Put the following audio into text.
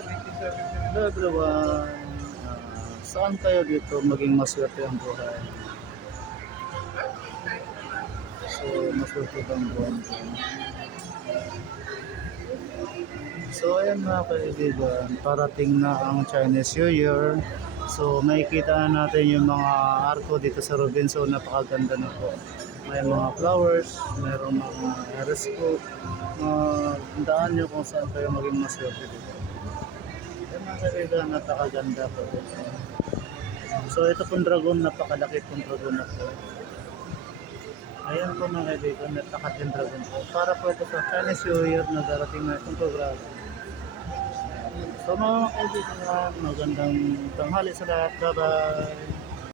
Hello everyone. Saan kayo dito maging maswerte ang buhay? So, maswerte ang buhay ko. So, ayan mga kaibigan, parating na ang Chinese New Year. So, makikita na natin yung mga arko dito sa Robinson. Napakaganda na po. May mga flowers, mayroong mga aeroskop. Tandaan nyo kung saan kayo maging maswerte dito. Ayan mga kaibigan, napakaganda po dito. So, ito pong dragon, napakalaki pong dragon na po. Ayan po mga kaibigan, napakating dragon po. Para po ito sa Chinese New Year na darating na itong programa. So mga kaibigan, magandang tanghali sa lahat. Bye-bye!